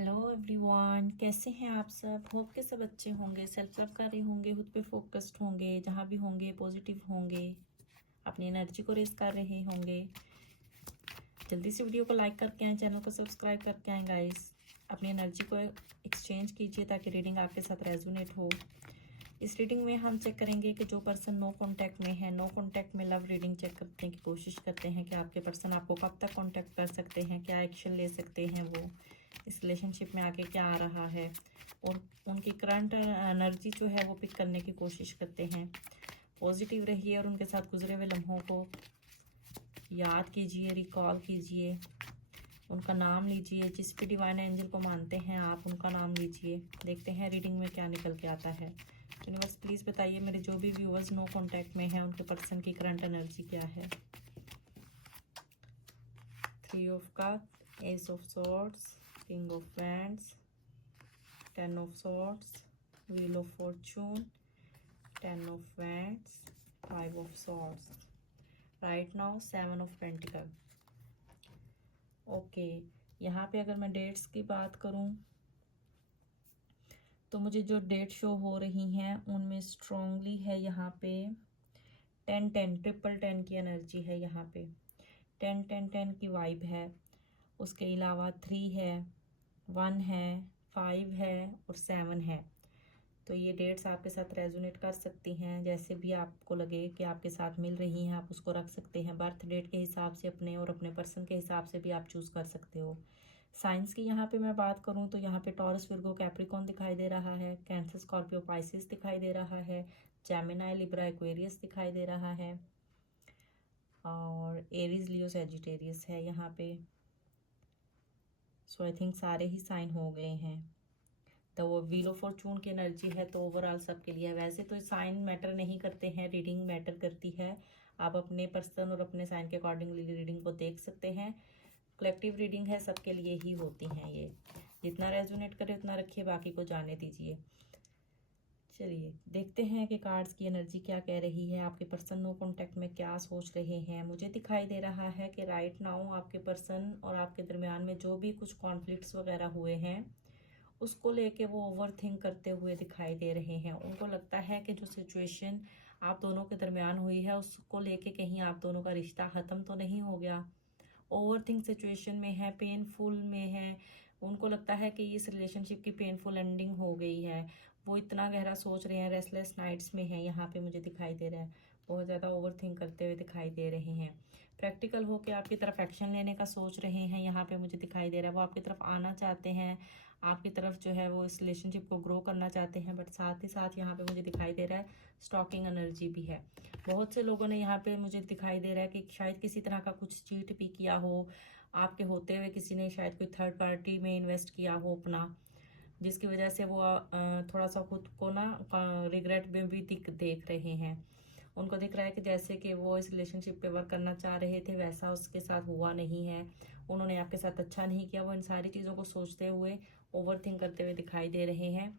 Hello everyone, कैसे हैं आप सब। होप के सब अच्छे होंगे, सेल्फ लव कर रहे होंगे, खुद पे फोकस्ड होंगे, जहाँ भी होंगे पॉजिटिव होंगे, अपनी एनर्जी को रेस कर रहे होंगे। जल्दी से वीडियो को लाइक करके आए, चैनल को सब्सक्राइब करके आए गाइस। अपनी एनर्जी को एक्सचेंज कीजिए ताकि रीडिंग आपके साथ रेजोनेट हो। इस रीडिंग में हम चेक करेंगे कि जो पर्सन नो कांटेक्ट में है, नो कांटेक्ट में लव रीडिंग चेक करने की कोशिश करते हैं कि आपके पर्सन आपको कब तक कांटेक्ट कर सकते हैं, क्या एक्शन ले सकते हैं, वो इस रिलेशनशिप में आगे क्या आ रहा है, और उनकी करंट एनर्जी जो है वो पिक करने की कोशिश करते हैं। पॉजिटिव रहिए और उनके साथ गुजरे हुए लम्हों को याद कीजिए, रिकॉल कीजिए, उनका नाम लीजिए। जिस भी डिवाइन एंजल को मानते हैं आप, उनका नाम लीजिए। देखते हैं रीडिंग में क्या निकल के आता है। यूनिवर्स प्लीज़ बताइए मेरे जो भी व्यूअर्स नो कांटेक्ट में हैं उनके पर्सन की करंट एनर्जी क्या है। 3 of cup, S of swords, king of wands, 10 of swords, wheel of Fortune, 10 of wands, 5 of swords, right now 7 of pentacle. Okay, यहाँ पे अगर मैं डेट्स की बात करूँ तो मुझे जो डेट शो हो रही हैं उनमें स्ट्रॉन्गली है यहाँ पे 10-10, ट्रिपल 10 की एनर्जी है। यहाँ पे 10-10-10 की वाइब है। उसके अलावा 3 है, 1 है, 5 है और 7 है। तो ये डेट्स आपके साथ रेजोनेट कर सकती हैं। जैसे भी आपको लगे कि आपके साथ मिल रही हैं आप उसको रख सकते हैं। बर्थ डेट के हिसाब से अपने और अपने पर्सन के हिसाब से भी आप चूज़ कर सकते हो। साइंस की यहाँ पे मैं बात करूँ तो यहाँ पे टॉरस, विर्गो, कैप्रिकॉन दिखाई दे रहा है, कैंसर, स्कॉर्पियो, पाइसिस दिखाई दे रहा है, जेमिनी, लिब्रा, एक्वेरियस दिखाई दे रहा है और एरीज, लियो, सैजिटेरियस है यहाँ पे। सो आई थिंक सारे ही साइन हो गए हैं। तो वो व्हील ऑफ फॉर्चून की एनर्जी है तो ओवरऑल सबके लिए। वैसे तो साइन मैटर नहीं करते हैं, रीडिंग मैटर करती है। आप अपने पर्सन और अपने साइन के अकॉर्डिंगली रीडिंग को देख सकते हैं। कलेक्टिव रीडिंग है, सबके लिए ही होती हैं ये। जितना रेजोनेट करे उतना रखिए, बाकी को जाने दीजिए। चलिए देखते हैं कि कार्ड्स की एनर्जी क्या कह रही है। आपके पर्सन नो कांटेक्ट में क्या सोच रहे हैं। मुझे दिखाई दे रहा है कि राइट नाउ आपके पर्सन और आपके दरमियान में जो भी कुछ कॉन्फ्लिक्ट्स वगैरह हुए हैं उसको लेके वो ओवर थिंक करते हुए दिखाई दे रहे हैं। उनको लगता है कि जो सिचुएशन आप दोनों के दरमियान हुई है उसको लेके कहीं आप दोनों का रिश्ता ख़त्म तो नहीं हो गया। ओवर थिंक सिचुएशन में है, पेनफुल में है। उनको लगता है कि इस रिलेशनशिप की पेनफुल एंडिंग हो गई है। वो इतना गहरा सोच रहे हैं, रेस्टलेस नाइट्स में है। यहाँ पे मुझे दिखाई दे रहा है बहुत ज़्यादा ओवर थिंक करते हुए दिखाई दे रहे हैं। प्रैक्टिकल होकर आपकी तरफ एक्शन लेने का सोच रहे हैं। यहाँ पे मुझे दिखाई दे रहा है वो आपकी तरफ आना चाहते हैं, आपकी तरफ जो है वो इस रिलेशनशिप को ग्रो करना चाहते हैं। बट साथ ही साथ यहाँ पे मुझे दिखाई दे रहा है स्टॉकिंग एनर्जी भी है। बहुत से लोगों ने यहाँ पे मुझे दिखाई दे रहा है कि शायद किसी तरह का कुछ चीट भी किया हो आपके होते हुए। किसी ने शायद कोई थर्ड पार्टी में इन्वेस्ट किया हो अपना, जिसकी वजह से वो थोड़ा सा खुद को ना रिग्रेट में भी देख रहे हैं। उनको दिख रहा है कि जैसे कि वो इस रिलेशनशिप पे वर्क करना चाह रहे थे वैसा उसके साथ हुआ नहीं है, उन्होंने आपके साथ अच्छा नहीं किया। वो इन सारी चीज़ों को सोचते हुए ओवर थिंक करते हुए दिखाई दे रहे हैं।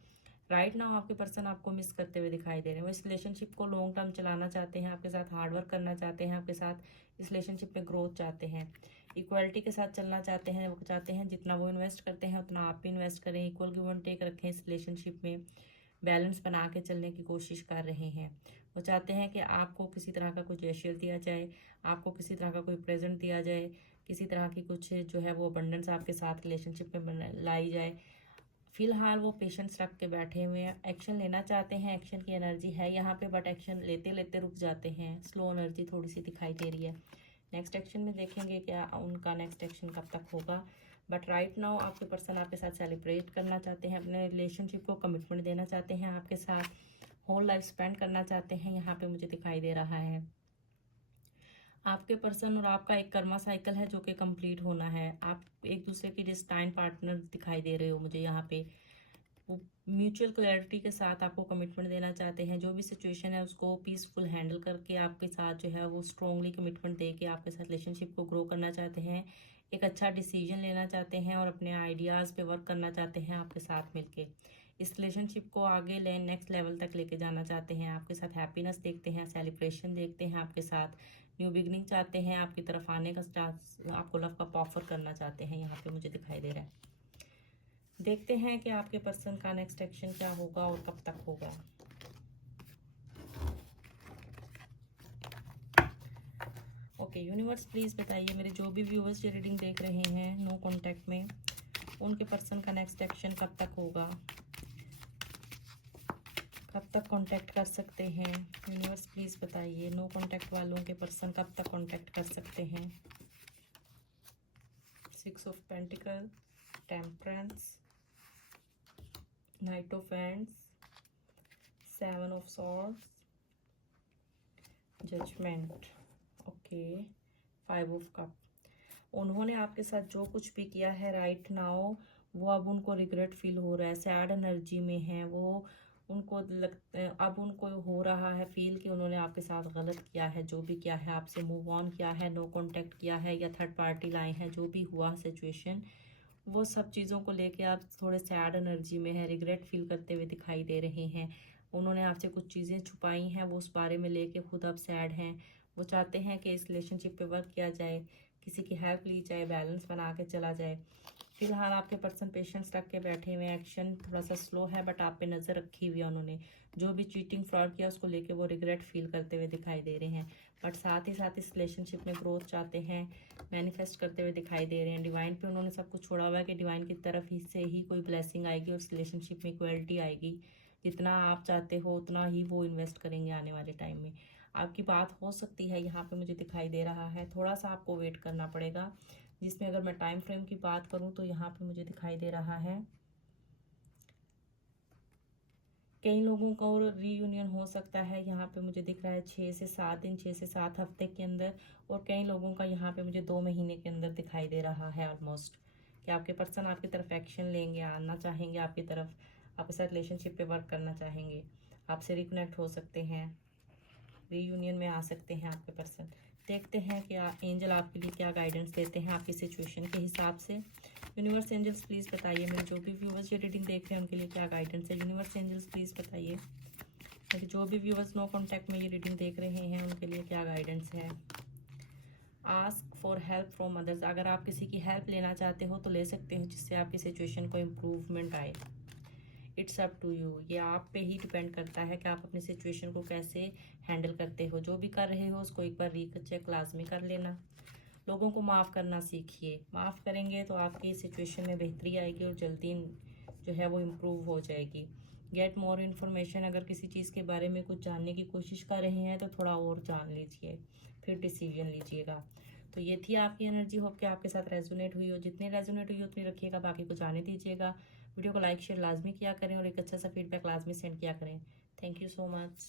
राइट नाउ आपके पर्सन आपको मिस करते हुए दिखाई दे रहे हैं। वो इस रिलेशनशिप को लॉन्ग टर्म चलाना चाहते हैं, आपके साथ हार्ड वर्क करना चाहते हैं, आपके साथ इस रिलेशनशिप में ग्रोथ चाहते हैं, इक्वलिटी के साथ चलना चाहते हैं। वो चाहते हैं जितना वो इन्वेस्ट करते हैं उतना आप भी इन्वेस्ट करें, इक्वल गिव एंड टेक रखें। इस रिलेशनशिप में बैलेंस बना के चलने की कोशिश कर रहे हैं। वो चाहते हैं कि आपको किसी तरह का कोई जेस्चर दिया जाए, आपको किसी तरह का कोई प्रेजेंट दिया जाए, किसी तरह की कुछ जो है वो अबंडेंस आपके साथ रिलेशनशिप में लाई जाए। फिलहाल वो पेशेंस रख के बैठे हुए हैं, एक्शन लेना चाहते हैं, एक्शन की एनर्जी है यहाँ पे, बट एक्शन लेते लेते रुक जाते हैं। स्लो एनर्जी थोड़ी सी दिखाई दे रही है। नेक्स्ट एक्शन में देखेंगे क्या उनका नेक्स्ट एक्शन कब तक होगा। बट राइट नाउ आपके पर्सन आपके साथ सेलिब्रेट करना चाहते हैं, अपने रिलेशनशिप को कमिटमेंट देना चाहते हैं, आपके साथ होल लाइफ स्पेंड करना चाहते हैं। यहाँ पे मुझे दिखाई दे रहा है आपके पर्सन और आपका एक कर्मा साइकिल है जो कि कंप्लीट होना है। आप एक दूसरे की डिस्टाइन पार्टनर दिखाई दे रहे हो मुझे यहाँ पे। वो म्यूचुअल क्लैरिटी के साथ आपको कमिटमेंट देना चाहते हैं। जो भी सिचुएशन है उसको पीसफुल हैंडल करके आपके साथ जो है वो स्ट्रॉन्गली कमिटमेंट दे के आपके साथ रिलेशनशिप को ग्रो करना चाहते हैं, एक अच्छा डिसीजन लेना चाहते हैं और अपने आइडियाज़ पे वर्क करना चाहते हैं आपके साथ मिलके। इस रिलेशनशिप को आगे ले नेक्स्ट लेवल तक लेके जाना चाहते हैं, आपके साथ हैप्पीनेस देखते हैं, सेलिब्रेशन देखते हैं, आपके साथ न्यू बिगनिंग चाहते हैं, आपकी तरफ आने का आपको लव का ऑफर करना चाहते हैं। यहाँ पे मुझे दिखाई दे रहा है देखते हैं कि आपके पर्सन का नेक्स्ट एक्शन क्या होगा और कब तक होगा। ओके यूनिवर्स प्लीज बताइए मेरे जो भी व्यूवर्स ये रीडिंग देख रहे हैं नो कांटेक्ट में, उनके पर्सन का नेक्स्ट एक्शन कब तक होगा, कब तक कांटेक्ट कर सकते हैं। यूनिवर्स प्लीज बताइए नो कांटेक्ट वालों के पर्सन कब तक कांटेक्ट कर सकते हैं। 6 of pentacle, temperance, knight of ends, 7 of swords, judgement, okay 5 of cup. उन्होंने आपके साथ जो कुछ भी किया है राइट नाउ, वो अब उनको रिग्रेट फील हो रहा है, सैड एनर्जी में है वो। उनको अब उनको हो रहा है फील कि उन्होंने आपके साथ गलत किया है, जो भी किया है, आपसे मूव ऑन किया है, नो कांटेक्ट किया है या थर्ड पार्टी लाए हैं, जो भी हुआ सिचुएशन, वो सब चीज़ों को लेके आप थोड़े सैड एनर्जी में है, रिग्रेट फील करते हुए दिखाई दे रहे हैं। उन्होंने आपसे कुछ चीज़ें छुपाई हैं, वो उस बारे में लेके खुद अब सैड हैं। वो चाहते हैं कि इस रिलेशनशिप पे वर्क किया जाए, किसी की हेल्प ली जाए, बैलेंस बना के चला जाए। फिलहाल आपके पर्सन पेशेंस रख के बैठे हुए, एक्शन थोड़ा सा स्लो है बट आप पे नज़र रखी हुई है उन्होंने। जो भी चीटिंग फ्रॉड किया उसको लेके वो रिग्रेट फील करते हुए दिखाई दे रहे हैं, बट साथ ही साथ इस रिलेशनशिप में ग्रोथ चाहते हैं, मैनिफेस्ट करते हुए दिखाई दे रहे हैं। डिवाइन पे उन्होंने सब कुछ छोड़ा हुआ है कि डिवाइन की तरफ ही से ही कोई ब्लेसिंग आएगी, उस रिलेशनशिप में इक्वलिटी आएगी। जितना आप चाहते हो उतना ही वो इन्वेस्ट करेंगे आने वाले टाइम में। आपकी बात हो सकती है यहाँ पे मुझे दिखाई दे रहा है, थोड़ा सा आपको वेट करना पड़ेगा। जिसमें अगर मैं टाइम फ्रेम की बात करूं तो यहाँ पे मुझे दिखाई दे रहा है कई लोगों का और रीयूनियन हो सकता है। यहाँ पे मुझे दिख रहा है 6 से 7 दिन, 6 से 7 हफ्ते के अंदर, और कई लोगों का यहाँ पे मुझे 2 महीने के अंदर दिखाई दे रहा है ऑलमोस्ट, कि आपके पर्सन आपकी तरफ एक्शन लेंगे, आना चाहेंगे आपकी तरफ, आपके साथ रिलेशनशिप पे वर्क करना चाहेंगे, आपसे रिकनेक्ट हो सकते हैं, रीयूनियन में आ सकते हैं आपके पर्सन। देखते हैं कि एंजल आपके लिए क्या गाइडेंस देते हैं आपकी सिचुएशन के हिसाब से। यूनिवर्स एंजल्स प्लीज़ बताइए मेरे जो भी व्यूवर्स ये रीडिंग देख रहे हैं उनके लिए क्या गाइडेंस है। यूनिवर्स एंजल्स प्लीज़ बताइए मेरे जो भी व्यूवर्स नो कॉन्टैक्ट में ये रीडिंग देख रहे हैं उनके लिए क्या गाइडेंस है। Ask for help from others, अगर आप किसी की हेल्प लेना चाहते हो तो ले सकते हो, जिससे आपकी सिचुएशन को इम्प्रूवमेंट आए। इट्स अप टू यू, ये आप पे ही डिपेंड करता है कि आप अपनी सिचुएशन को कैसे हैंडल करते हो। जो भी कर रहे हो उसको एक बार रीचेक लाजमी कर लेना। लोगों को माफ़ करना सीखिए, माफ़ करेंगे तो आपकी सिचुएशन में बेहतरी आएगी और जल्दी जो है वो इम्प्रूव हो जाएगी। गेट मोर इन्फॉर्मेशन, अगर किसी चीज़ के बारे में कुछ जानने की कोशिश कर रहे हैं तो थोड़ा और जान लीजिए, फिर डिसीजन लीजिएगा। तो ये थी आपकी एनर्जी, होप कि आपके साथ रेजोनेट हुई हो। जितनी रेजोनेट हुई उतनी रखिएगा, बाकी को जाने दीजिएगा। वीडियो को लाइक शेयर लाजमी किया करें और एक अच्छा सा फीडबैक लाजमी सेंड किया करें। Thank you so much.